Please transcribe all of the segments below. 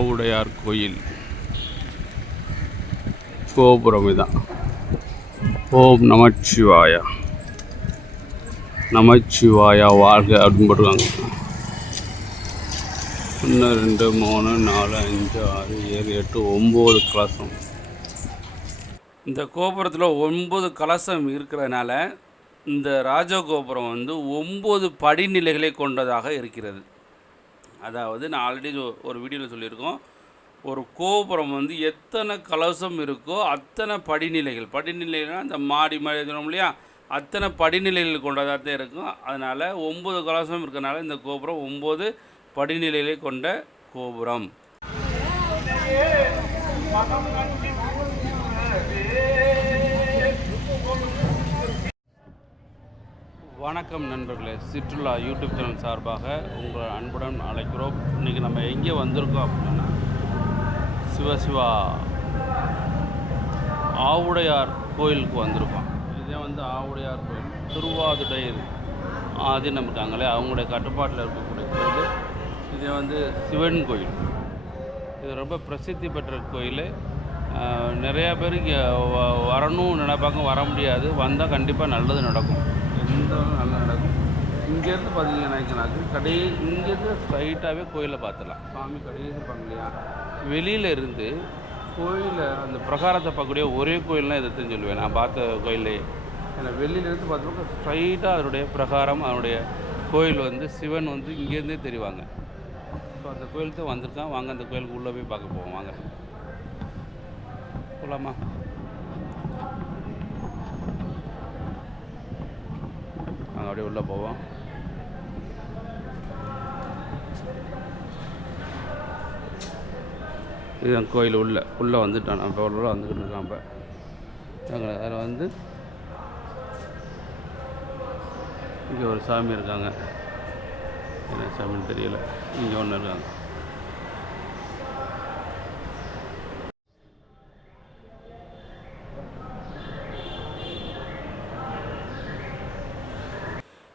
ஆவுடையார் கோயில் கோபுரம் இதான். ஓம் நமச்சிவாயா, நமச்சிவாயா வாழ்க அப்படின்னு போட்டுருக்காங்க. 1 2 3 4 5 6 7 8 9 கலசம். இந்த கோபுரத்தில் 9 கலசம் இருக்கிறதுனால இந்த ராஜகோபுரம் 9 படிநிலைகளை கொண்டதாக இருக்கிறது. அதாவது நான் ஆல்ரெடி ஒரு வீடியோவில் சொல்லியிருக்கோம், ஒரு கோபுரம் எத்தனை கலசம் இருக்கோ அத்தனை படிநிலைகள், படிநிலைகள்னால் இந்த மாடி மாதிரி சொன்னோம் இல்லையா, அத்தனை படிநிலைகள் கொண்டதாக தான் இருக்கும். அதனால் 9 கலசம் இருக்கிறனால இந்த கோபுரம் 9 படிநிலைகளை கொண்ட கோபுரம். வணக்கம் நண்பர்களே, சிற்றுலா யூடியூப் சேனல் சார்பாக உங்கள் அன்புடன் அழைக்கிறோம். இன்றைக்கி நம்ம எங்கே வந்திருக்கோம் அப்படின்னா, சிவசிவா ஆவுடையார் கோயிலுக்கு வந்திருக்கோம். இதே ஆவுடையார் கோயில் திருவாதுடை ஆதீனம் இருக்காங்களே, அவங்களுடைய கட்டுப்பாட்டில் இருக்கக்கூடிய கோயில். இதே சிவன் கோயில். இது ரொம்ப பிரசித்தி பெற்ற கோயில். நிறையா பேர் இங்கே வரணும்னு நினைப்பாங்க, வர முடியாது. வந்தால் கண்டிப்பாக நல்லது நடக்கும், எந்த நல்லா நடக்கும். இங்கேருந்து பார்த்தீங்கன்னா இங்கேருந்து ஸ்ட்ரைட்டாகவே கோயிலை பார்த்துடலாம். சாமி கடைசி பார்க்க இல்லையா, வெளியில் இருந்து கோயிலை அந்த பிரகாரத்தை பார்க்கக்கூடிய ஒரே கோயில்னால் இதை சொல்லுவேன் நான் பார்த்த கோயிலே. ஏன்னா வெளியிலேருந்து பார்த்தோம்னா ஸ்ட்ரைட்டாக அதனுடைய பிரகாரம், அதனுடைய கோயில் சிவன் இங்கேருந்தே தெரிவாங்க. ஸோ அந்த கோயிலுக்கு வந்திருக்கான். வாங்க அந்த கோயிலுக்கு உள்ளே போய் பார்க்க போவோம். வாங்க போகலாமா? நாங்கள் அப்படியே உள்ளே போவோம். இதுதான் கோயில் உள்ளே வந்துட்டான். இப்போ உள்ள வந்துக்கிட்டு இருக்கான். இப்போ நாங்கள் அதில் இங்கே ஒரு சாமி இருக்காங்க. என்ன சாமின்னு தெரியல. இங்கே ஒன்று இருக்காங்க.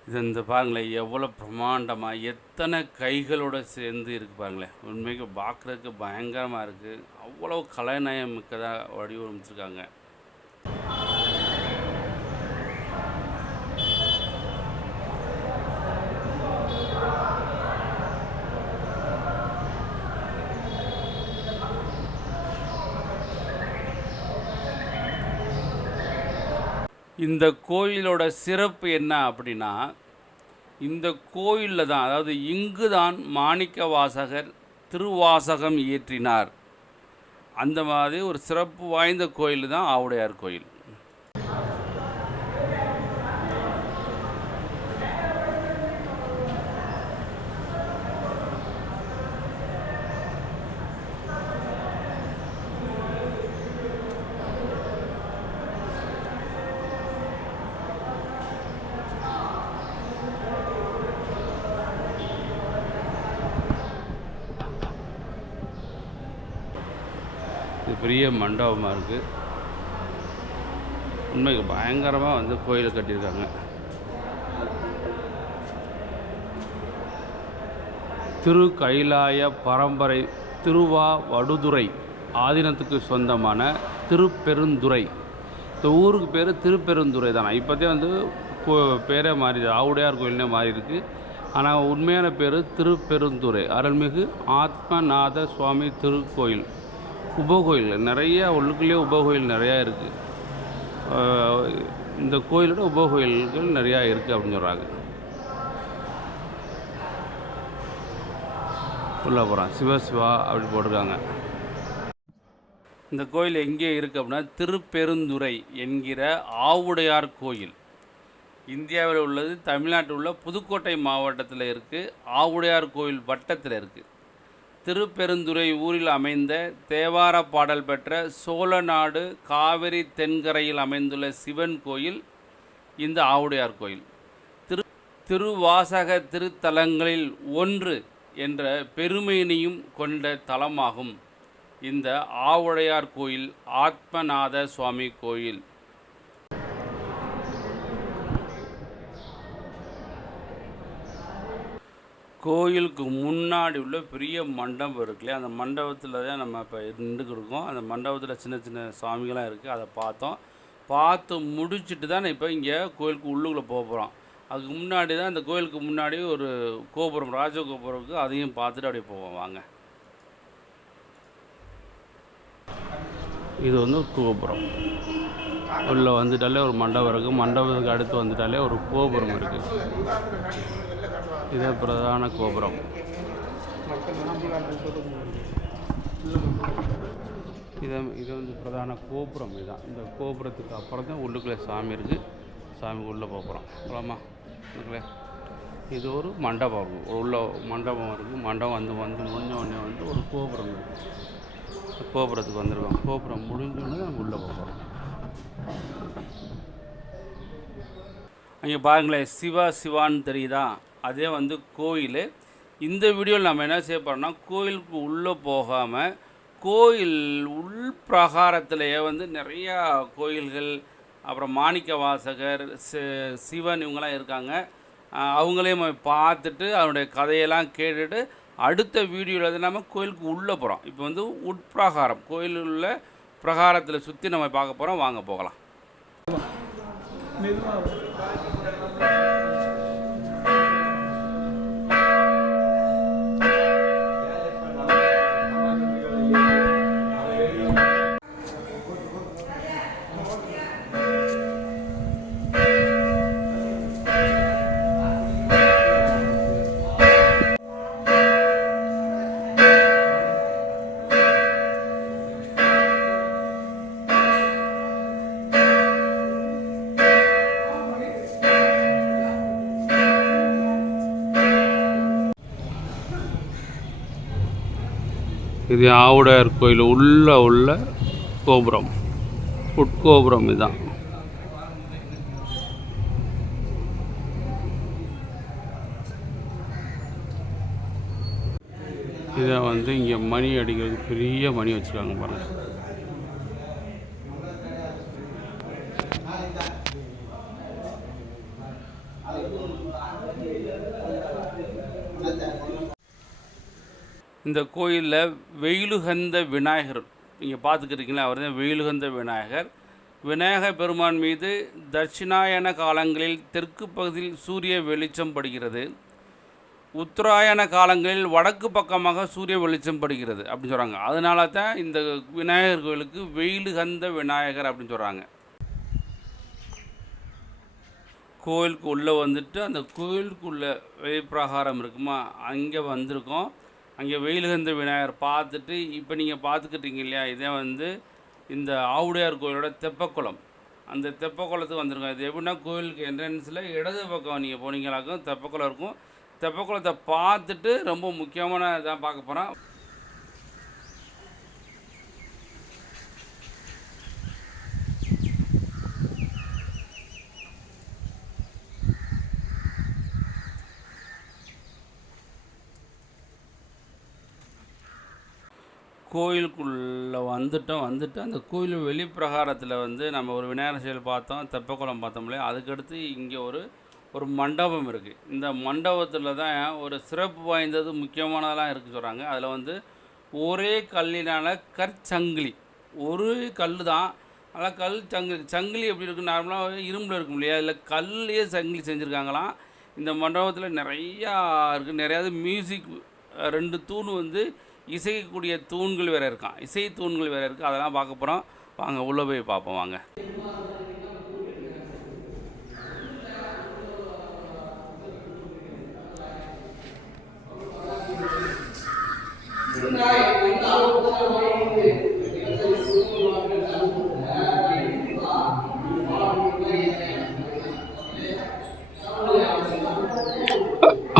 இது பாருங்களேன், எவ்வளோ பிரம்மாண்டமாக எத்தனை கைகளோடு சேர்ந்து இருக்குது பாருங்களேன். உண்மைக்கு பார்க்குறதுக்கு பயங்கரமாக இருக்குது. அவ்வளோ கலைநயம் மிக்கதாக வடிவமைச்சிருக்காங்க. இந்த கோயிலோட சிறப்பு என்ன அப்படின்னா, இந்த கோயிலில் தான், அதாவது இங்கு தான் மாணிக்க வாசகர் திருவாசகம் இயற்றினார். அந்த மாதிரி ஒரு சிறப்பு வாய்ந்த கோயில் தான் ஆவுடையார் கோயில். இது பெரிய மண்டபமாக இருக்குது. உண்மைக்கு பயங்கரமாக கோயிலை கட்டியிருக்காங்க. திரு கைலாய பரம்பரை திருவாவடுதுறை ஆதீனத்துக்கு சொந்தமான திருப்பெருந்துறை. இந்த ஊருக்கு பேர் திருப்பெருந்துறை தானே. இப்போதே பேரே மாறி ஆவுடையார் கோயில்னே மாறி இருக்குது. ஆனால் உண்மையான பேர் திருப்பெருந்துறை. அருள்மிகு ஆத்மநாத சுவாமி திருக்கோயில். உபகோயில் நிறையா, உள்ளுக்குள்ளேயே உபகோயில் நிறையா இருக்குது. இந்த கோயிலோட உபகோயில்கள் நிறையா இருக்குது அப்படின்னு சொல்கிறாங்க. உள்ள போகிறான். சிவசிவா அப்படி போட்டிருக்காங்க. இந்த கோயில் எங்கே இருக்குது அப்படின்னா, திருப்பெருந்துறை என்கிற ஆவுடையார் கோயில் இந்தியாவில் உள்ளது. தமிழ்நாட்டில் உள்ள புதுக்கோட்டை மாவட்டத்தில் இருக்குது. ஆவுடையார் கோயில் வட்டத்தில் இருக்குது. திருப்பெருந்துறை ஊரில் அமைந்த தேவார பாடல் பெற்ற சோழநாடு காவிரி தென்கரையில் அமைந்துள்ள சிவன் கோயில் இந்த ஆவுடையார் கோயில். திருவாசக திருத்தலங்களில் ஒன்று என்ற பெருமையினையும் கொண்ட தலமாகும் இந்த ஆவுடையார் கோயில் ஆத்மநாத சுவாமி கோயில். கோயிலுக்கு முன்னாடி உள்ள பெரிய மண்டபம் இருக்குல்லையா, அந்த மண்டபத்தில் தான் நம்ம இப்போ நின்றுக்கிட்டு இருக்கோம். அந்த மண்டபத்தில் சின்ன சின்ன சாமிகளாம் இருக்குது. அதை பார்த்தோம். பார்த்து முடிச்சுட்டு தான் இப்போ இங்கே கோயிலுக்கு உள்ளுக்குள்ளே போக போகிறோம். அதுக்கு முன்னாடி தான் இந்த கோயிலுக்கு முன்னாடி ஒரு கோபுரம், ராஜகோபுரம் இருக்குது. அதையும் பார்த்துட்டு அப்படியே போவோம் வாங்க. இது வந்து ஒரு கோபுரம். உள்ளே வந்துட்டாலே ஒரு மண்டபம் இருக்குது. மண்டபத்துக்கு அடுத்து வந்துட்டாலே ஒரு கோபுரம் இருக்குது. இது பிரதான கோபுரம். இது வந்து பிரதான கோபுரம். இதுதான். இந்த கோபுரத்துக்கு அப்புறம் தான் உள்ளுக்குள்ளே சாமி இருக்குது. சாமி உள்ளே போகிறோம். போகலாமா? உள்ளுக்குள்ளே இது ஒரு மண்டபம் இருக்கும். உள்ள மண்டபம் இருக்குது. மண்டபம் வந்து முடிஞ்ச உடனே வந்து ஒரு கோபுரம் இருக்குது. கோபுரத்துக்கு வந்துருக்கோம். கோபுரம் முடிஞ்சோடனே நம்ம உள்ளே போகிறோம். அங்கே பாருங்களேன், சிவான்னு தெரியுதா? அதே வந்து கோயில். இந்த வீடியோவில் நம்ம என்ன செய்ய போகிறோம்னா, கோயிலுக்கு உள்ளே போகாமல் கோயில் உள் பிரகாரத்திலேயே வந்து நிறையா கோயில்கள், அப்புறம் மாணிக்க வாசகர், சிவன் இவங்கெல்லாம் இருக்காங்க. அவங்களையும் பார்த்துட்டு அவனுடைய கதையெல்லாம் கேட்டுட்டு அடுத்த வீடியோவில் வந்து நம்ம கோயிலுக்கு உள்ளே போகிறோம். இப்போ வந்து உட்பிரகாரம், கோயில் உள்ள பிரகாரத்தில் சுற்றி நம்ம பார்க்க போகிறோம். வாங்க போகலாம். இது ஆவுடையார் கோயில் உள்ள கோபுரம், உட்கோபுரம். இதுதான். இதை வந்து இங்கே மணி அடிக்கிறதுக்கு பெரிய மணி வச்சுருக்காங்க பாருங்கள். இந்த கோயிலில் வெயிலுகந்த விநாயகர் நீங்கள் பார்த்துக்கிறீங்களா? அவர் தான் வெயிலுகந்த விநாயகர். விநாயகர் பெருமான் மீது தட்சிணாயன காலங்களில் தெற்கு பகுதியில் சூரிய வெளிச்சம் படுகிறது. உத்தராயண காலங்களில் வடக்கு பக்கமாக சூரிய வெளிச்சம் படுகிறது அப்படின்னு சொல்கிறாங்க. அதனால தான் இந்த விநாயகர் கோயிலுக்கு வெயிலுகந்த விநாயகர் அப்படின்னு சொல்கிறாங்க. கோயிலுக்கு உள்ளே வந்துட்டு அந்த கோயிலுக்குள்ளே வெளிப்பிரகாரம் இருக்குமா, அங்கே வந்திருக்கோம். அங்கே வெயிலுகந்த விநாயகர் பார்த்துட்டு இப்போ நீங்கள் பார்த்துக்கிட்டீங்க இல்லையா, இதே வந்து இந்த ஆவுடையார் கோயிலோட தெப்பக்குளம். அந்த தெப்பக்குளத்துக்கு வந்திருக்கோம். இது எப்படின்னா, கோயிலுக்கு என்ட்ரன்ஸில் இடது பக்கம் நீங்கள் போனீங்களாக்கும் தெப்பக்குளம் இருக்கும். தெப்பக்குளத்தை பார்த்துட்டு ரொம்ப முக்கியமான இதாக பார்க்க போகிறோம். கோயிலுக்குள்ளே வந்துட்டு அந்த கோயில் வெளிப்பிரகாரத்தில் வந்து நம்ம ஒரு விநாயகர் செயல் பார்த்தோம், தெப்பக்குளம் பார்த்தோம்லையே. அதுக்கடுத்து இங்கே ஒரு மண்டபம் இருக்குது. இந்த மண்டபத்தில் தான் ஒரு சிறப்பு வாய்ந்தது முக்கியமானதெல்லாம் இருக்குது சொல்கிறாங்க. அதில் வந்து ஒரே கல்லினால் கற்சங்கிலி, ஒரு கல் தான். அதான் சங்கிலி எப்படி இருக்குது, நார்மலாக இரும்பில் இருக்கும் இல்லையா, அதில் கல்லையே சங்கிலி செஞ்சுருக்காங்களாம். இந்த மண்டபத்தில் நிறையா இருக்குது. நிறையாவது மியூசிக் 2 தூண் வந்து இசைக்கக்கூடிய தூண்கள் வேறு இருக்கான், இசை தூண்கள் வேறு இருக்குது. அதெல்லாம் பார்க்க போகிறோம். வாங்க உள்ளே போய் பார்ப்போம் வாங்க.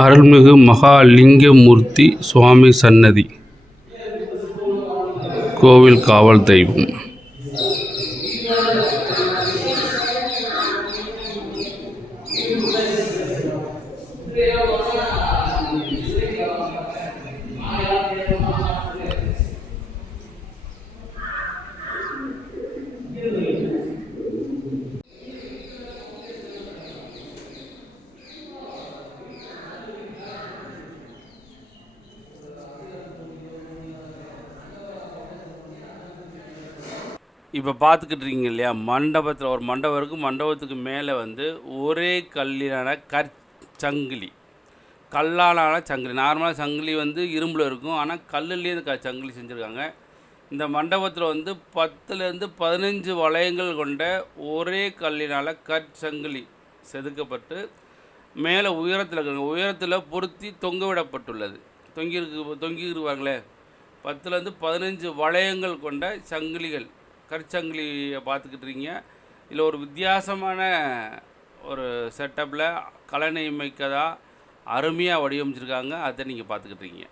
அருள்மிகு மகாலிங்கமூர்த்தி சுவாமி சன்னதி, கோவில் காவல் தெய்வம். இப்போ பார்த்துக்கிட்டு இருக்கீங்க இல்லையா, மண்டபத்தில் ஒரு மண்டபம் இருக்குது. மண்டபத்துக்கு மேலே வந்து ஒரே கல்லிலான கற்சங்கிலி, கல்லாலான சங்கிலி. நார்மலாக சங்கிலி வந்து இரும்பில் இருக்கும், ஆனால் கல்லுலேயே இந்த சங்கிலி செஞ்சுருக்காங்க. இந்த மண்டபத்தில் வந்து 10லேருந்து 15 வளையங்கள் கொண்ட ஒரே கல்லினால் கற்சங்கிலி செதுக்கப்பட்டு மேலே உயரத்தில் இருக்கிற உயரத்தில் பொருத்தி தொங்க விடப்பட்டுள்ளது. தொங்கிருவாங்களே 10லேருந்து 15 வளையங்கள் கொண்ட சங்கிலிகள், கற்சங்கிலியை பார்த்துக்கிட்டு இருக்கீங்க. இதில் ஒரு வித்தியாசமான ஒரு செட்டப்பில் கலைநயமிக்கதாக அருமையாக வடிவமைச்சிருக்காங்க. அதை நீங்கள் பார்த்துக்கிட்டு இருக்கீங்க.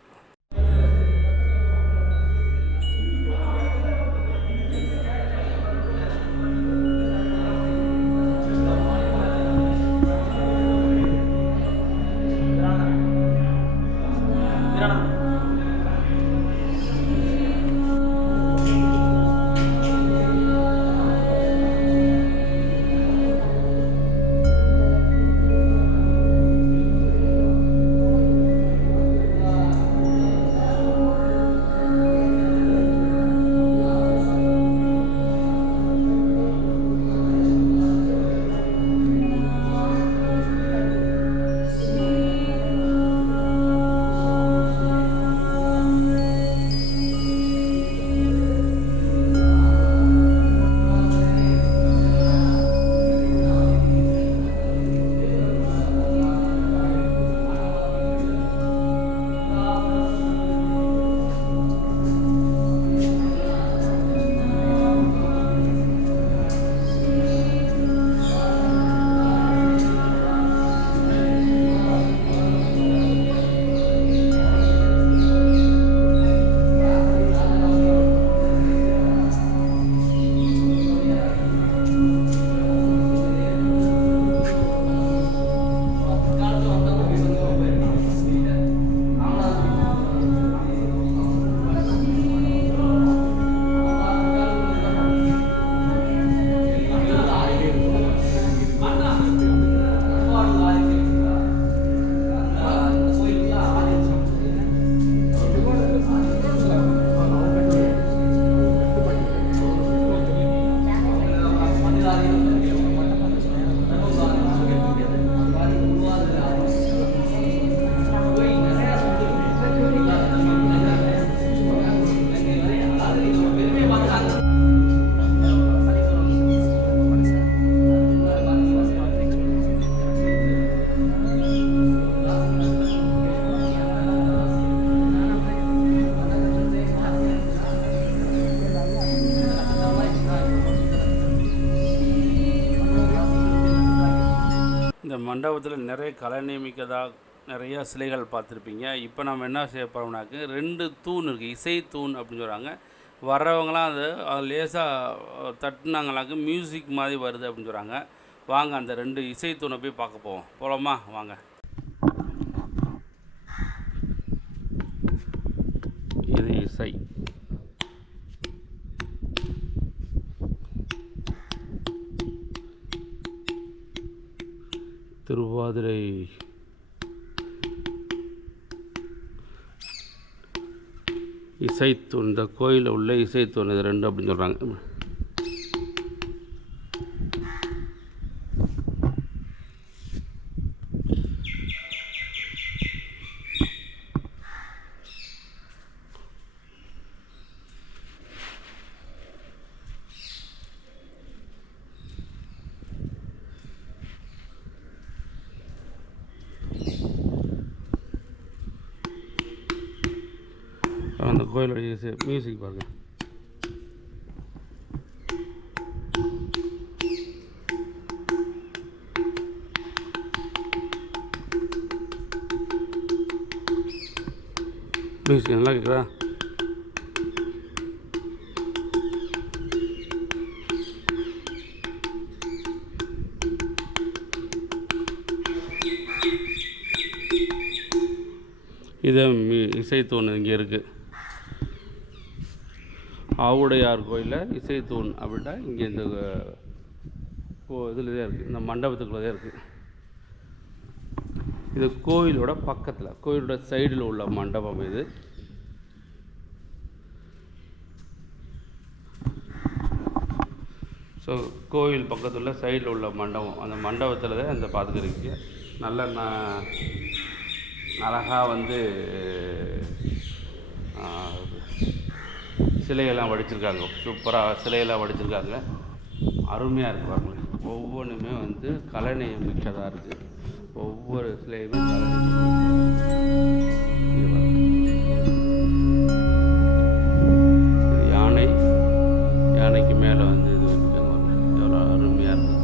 இந்த மண்டபத்தில் நிறைய கலைநயமிக்கதாக நிறையா சிலைகள் பார்த்துருப்பீங்க. இப்போ நம்ம என்ன செய்ய போகிறோம்னாக்கு 2 தூண் இருக்குது, இசை தூண் அப்படின்னு சொல்கிறாங்க. வர்றவங்களாம் அது லேசாக தட்டுனாங்களாக்கு மியூசிக் மாதிரி வருது அப்படின்னு சொல்கிறாங்க. வாங்க அந்த 2 இசை தூணை போய் பார்க்க போவோம். போகலாமா? வாங்க. இது இசை. திருவாதிரை இசைத்தூண், இந்த கோயிலில் உள்ள இசைத்தூண் இது 2 அப்படின்னு சொல்கிறாங்க. அந்த கோயிலோட மியூசிக் பாருங்கள். மியூசிக் நல்லா கேட்குதா? இது இசைத்தூண் இங்கே இருக்குது. ஆவுடையார் கோயிலில் இசைத்தூண் அப்படின்னா இங்கே இந்த இதில் தான் இருக்குது, இந்த மண்டபத்துக்குள்ளே தான் இருக்குது. இது கோயிலோட பக்கத்தில், கோயிலோட சைடில் உள்ள மண்டபம் இது. ஸோ கோவில் பக்கத்தில் சைடில் உள்ள மண்டபம், அந்த மண்டபத்தில் தான் அந்த பார்த்துக்கிறீங்க. நல்ல அழகாக வந்து சிலையெல்லாம் வடிச்சிருக்காங்க. சூப்பராக சிலையெல்லாம் வடிச்சிருக்காங்க. அருமையாக இருக்கு பாருங்களேன். ஒவ்வொன்றுமே வந்து கலைநயம் மிக்கதாக இருக்குது. ஒவ்வொரு சிலையுமே யானை, யானைக்கு மேலே வந்து இது வச்சுருக்காங்க. எவ்வளோ அருமையாக இருக்குது.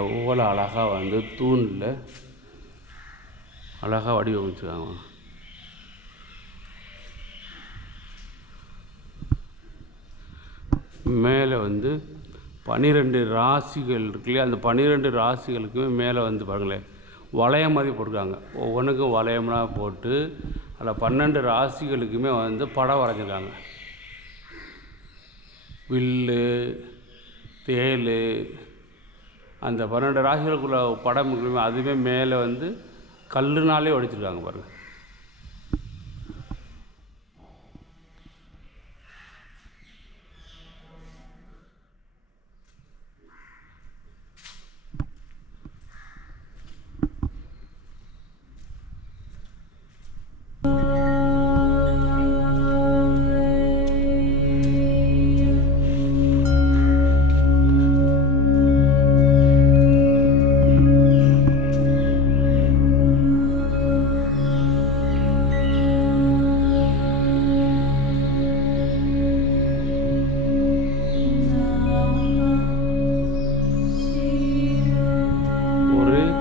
எவ்வளோ அழகாக வந்து தூணில் அழகாக வடிவமைச்சிருக்காங்க. மேலே வந்து 12 ராசிகள் இருக்கு இல்லையா, அந்த 12 ராசிகளுக்குமே மேலே வந்து பாருங்களேன் வளையம் மாதிரி போட்டிருக்காங்க. ஒவ்வொன்றுக்கும் வளையம்லாம் போட்டு அதில் 12 ராசிகளுக்குமே வந்து படம் வரைஞ்சிருக்காங்க. வில்லு, தேல், அந்த 12 ராசிகளுக்குள்ள படம் இருக்குமே, அதுவே மேலே வந்து கல்லுனாலே வடிச்சிருக்காங்க பாருங்கள்.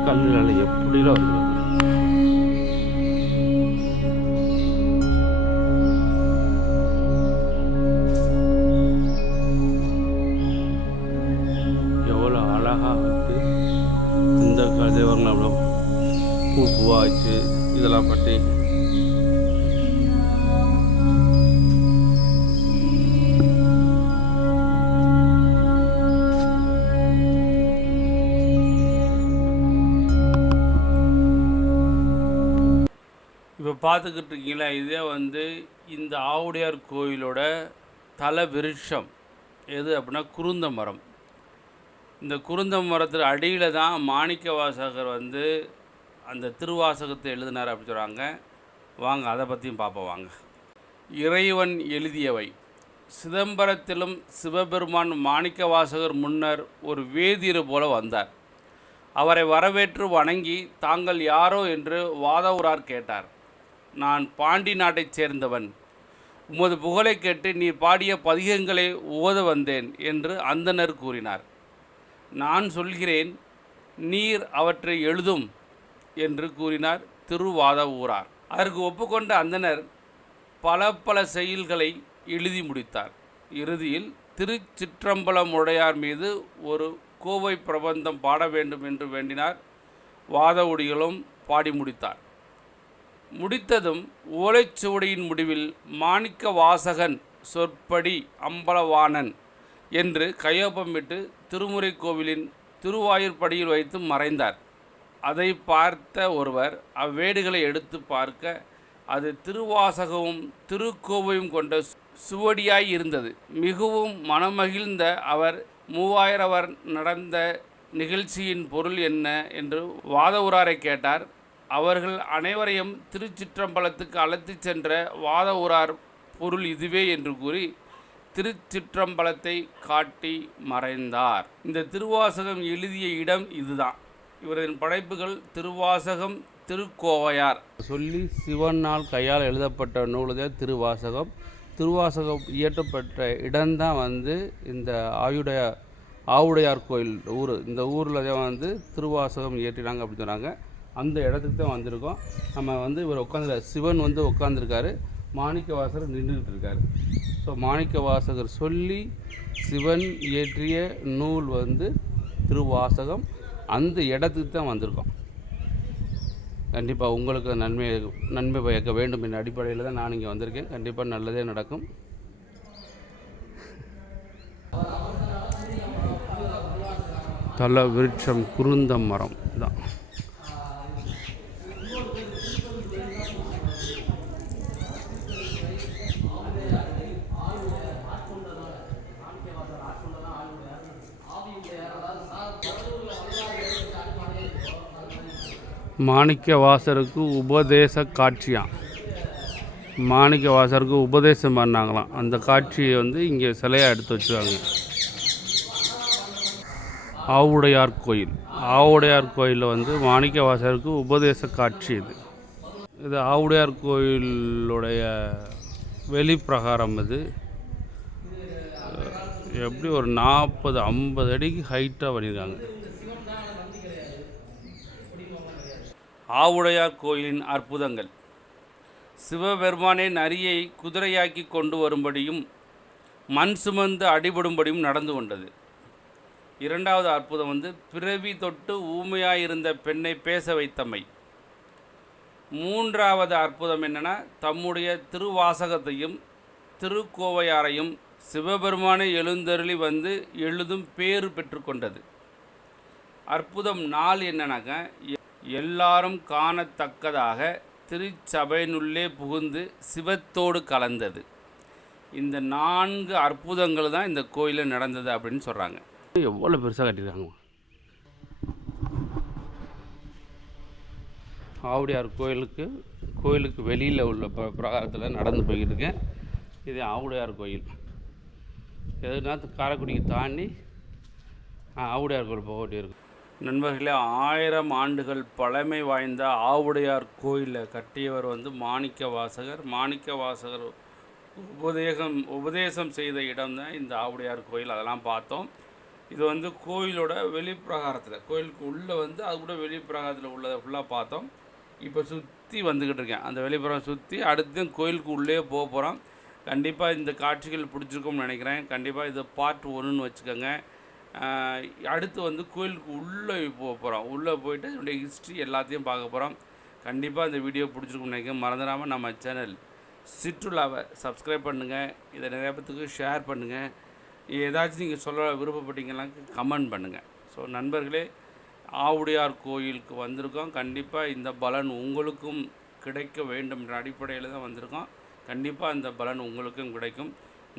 கல்லுனால எப்படிலாம் வருது. எவ்வளோ அழகாக வந்து இந்த கதைவர்கள் அவ்வளோ பூவாக வச்சு இதெல்லாம் பற்றி இப்போ பார்த்துக்கிட்டு இருக்கீங்களா. இதே வந்து இந்த ஆவுடையார் கோயிலோட தல விருட்சம் எது அப்படின்னா குருந்த மரம். இந்த குருந்த மரத்தில் அடியில் தான் மாணிக்க வாசகர் வந்து அந்த திருவாசகத்தை எழுதினார் அப்படி சொல்கிறாங்க. வாங்க அதை பற்றியும் பார்ப்போம் வாங்க. இறைவன் எழுதியவை. சிதம்பரத்திலும் சிவபெருமான் மாணிக்க வாசகர் முன்னர் ஒரு வேதியர் போல வந்தார். அவரை வரவேற்று வணங்கி தாங்கள் யாரோ என்று வாதவூரார் கேட்டார். நான் பாண்டி நாட்டைச் சேர்ந்தவன், உமது புகழை கேட்டு நீர் பாடிய பதிகங்களை ஓத வந்தேன் என்று அந்தணர் கூறினார். நான் சொல்கிறேன், நீர் அவற்றை எழுதும் என்று கூறினார் திருவாதவூரார். அதற்கு ஒப்புக்கொண்ட அந்தணர் பல செயல்களை எழுதி முடித்தார். இறுதியில் திருச்சிற்றம்பலம் உடையார் மீது ஒரு கோவை பிரபந்தம் பாட வேண்டும் என்று வேண்டினார். வாதவூடிகளும் பாடி முடித்தார். முடித்ததும் ஓலைச்சுவடியின் முடிவில் மாணிக்க வாசகன் சொற்படி அம்பலவாணன் என்று கையொப்பமிட்டு திருமுறை கோவிலின் திருவாயூர்படியில் வைத்து மறைந்தார். அதை பார்த்த ஒருவர் அவ்வேடுகளை எடுத்து பார்க்க அது திருவாசகமும் திருக்கோவையும் கொண்ட சுவடியாய் இருந்தது. மிகவும் மனமகிழ்ந்த அவர் 3000 நடந்த நிகழ்ச்சியின் பொருள் என்ன என்று வாதவூராரை கேட்டார். அவர்கள் அனைவரையும் திருச்சிற்றம்பலத்துக்கு அழைத்து சென்ற வாதவூரார் பொருள் இதுவே என்று கூறி திருச்சிற்றம்பலத்தை காட்டி மறைந்தார். இந்த திருவாசகம் எழுதிய இடம் இதுதான். இவரின் படைப்புகள் திருவாசகம், திருக்கோவையார் சொல்லி சிவனால் கையால் எழுதப்பட்ட நூலுதான் திருவாசகம். திருவாசகம் இயற்றப்பட்ட இடம்தான் வந்து இந்த ஆவுடையார் கோயில் ஊர். இந்த ஊரில் தான் வந்து திருவாசகம் இயற்றினாங்க அப்படின்னு சொன்னாங்க. அந்த இடத்துக்கு தான் வந்திருக்கோம். நம்ம வந்து இவர் சிவன் வந்து உட்காந்துருக்காரு, மாணிக்கவாசகர் நின்றுக்கிட்டு இருக்கார். ஸோ மாணிக்கவாசகர் சொல்லி சிவன் இயற்றிய நூல் வந்து திருவாசகம். அந்த இடத்துக்கு தான் வந்திருக்கோம். கண்டிப்பாக உங்களுக்கு நன்மை பயக்க வேண்டும் என்ற அடிப்படையில் தான் நான் இங்கே வந்திருக்கேன். கண்டிப்பாக நல்லதே நடக்கும். தல விருட்சம் குருந்த மரம் தான். மாணிக்கவாசருக்கு உபதேச காட்சியாம். மாணிக்கவாசருக்கு உபதேசம் பண்ணாங்களாம். அந்த காட்சியை வந்து இங்கே சிலையாக எடுத்து வச்சுருக்காங்க. ஆவுடையார் கோயில். ஆவுடையார் கோயிலில் வந்து மாணிக்கவாசருக்கு உபதேச காட்சி இது ஆவுடையார் கோயிலுடைய வெளிப்பிரகாரம். இது எப்படி ஒரு 40-50 அடிக்கு ஹைட்டாக பண்ணியிருக்காங்க. ஆவுடையார் கோயிலின் அற்புதங்கள். சிவபெருமானே நரியை குதிரையாக்கி கொண்டு வரும்படியும் மண் சுமந்து அடிபடும்படியும் நடந்து கொண்டது. இரண்டாவது அற்புதம் வந்து பிறவி தொட்டு ஊமையாயிருந்த பெண்ணை பேச வைத்தமை. மூன்றாவது அற்புதம் என்னென்னா, தம்முடைய திருவாசகத்தையும் திருக்கோவையாரையும் சிவபெருமானை எழுந்தருளி வந்து எழுதும் பேறு பெற்றுக்கொண்டது. அற்புதம் 4 என்னன்னாக்க, எல்லாரும் காணத்தக்கதாக திருச்சபையினுள்ளே புகுந்து சிவத்தோடு கலந்தது. இந்த 4 அற்புதங்கள் தான் இந்த கோயிலில் நடந்தது அப்படின்னு சொல்கிறாங்க. எவ்வளோ பெருசாக கட்டியிருக்காங்க. ஆவுடையார் கோயிலுக்கு வெளியில் உள்ள பிரகாரத்தில் நடந்து போய்கிட்டு இருக்கேன். இது ஆவுடையார் கோயில். எதுனா காரைக்குடிக்கு தாண்டி ஆவுடையார் கோயில் போக வேண்டியிருக்கு. நண்பர்களே, 1000 ஆண்டுகள் பழமை வாய்ந்த ஆவுடையார் கோயிலை கட்டியவர் வந்து மாணிக்கவாசகர். மாணிக்கவாசகர் உபதேசம் செய்த இடம் தான் இந்த ஆவுடையார் கோயில். அதெல்லாம் பார்த்தோம். இது வந்து கோயிலோட வெளிப்பிரகாரத்தில், கோயிலுக்கு உள்ளே வந்து அது கூட வெளிப்பிரகாரத்தில் உள்ளதை ஃபுல்லாக பார்த்தோம். இப்போ சுற்றி வந்துக்கிட்டு இருக்கேன். அந்த வெளிப்புறம் சுற்றி அடுத்து கோயிலுக்கு உள்ளே போக போகிறோம். கண்டிப்பாக இந்த காட்சிகள் பிடிச்சிருக்கும்னு நினைக்கிறேன். கண்டிப்பாக இது பார்ட் 1ன்னு வச்சுக்கோங்க. அடுத்து வந்து கோயிலுக்கு உள்ளே போக போகிறோம். உள்ளே போயிட்டு என்னுடைய ஹிஸ்ட்ரி எல்லாத்தையும் பார்க்க போகிறோம். கண்டிப்பாக இந்த வீடியோ பிடிச்சிருக்கும்னு நினைக்கிறேன். மறந்துடாமல் நம்ம சேனல் சிற்றுலாவை சப்ஸ்கிரைப் பண்ணுங்கள். இதை நிறைய பேத்துக்கு ஷேர் பண்ணுங்கள். ஏதாச்சும் நீங்கள் சொல்ல விருப்பப்பட்டீங்கன்னா கமெண்ட் பண்ணுங்கள். ஸோ நண்பர்களே, ஆவுடையார் கோயிலுக்கு வந்திருக்கோம். கண்டிப்பாக இந்த பலன் உங்களுக்கும் கிடைக்க வேண்டும் என்ற அடிப்படையில் தான் வந்திருக்கோம். கண்டிப்பாக இந்த பலன் உங்களுக்கும் கிடைக்கும்.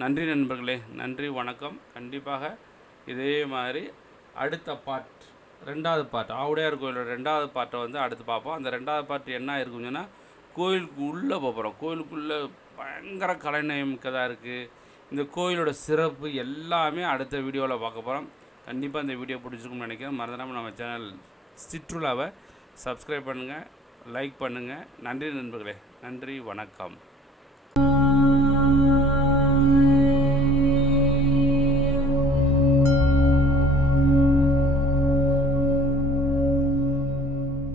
நன்றி நண்பர்களே, நன்றி, வணக்கம். கண்டிப்பாக இதே மாதிரி அடுத்த பார்ட், 2வது பார்ட், ஆவுடையார் கோயிலோட 2வது பார்ட்டை வந்து அடுத்து பார்ப்போம். அந்த 2வது பார்ட் என்ன இருக்குன்னு சொன்னால், கோயிலுக்கு உள்ளே போகிறோம். கோயிலுக்குள்ளே பயங்கர கலைநயமிக்கதாக இருக்குது. இந்த கோயிலோட சிறப்பு எல்லாமே அடுத்த வீடியோவில் பார்க்க போகிறோம். கண்டிப்பாக இந்த வீடியோ பிடிச்சிருக்கும்னு நினைக்கிறேன். மறந்துடாமல் நம்ம சேனல் சிற்றுலாவை சப்ஸ்கிரைப் பண்ணுங்கள், லைக் பண்ணுங்கள். நன்றி நண்பர்களே, நன்றி, வணக்கம்.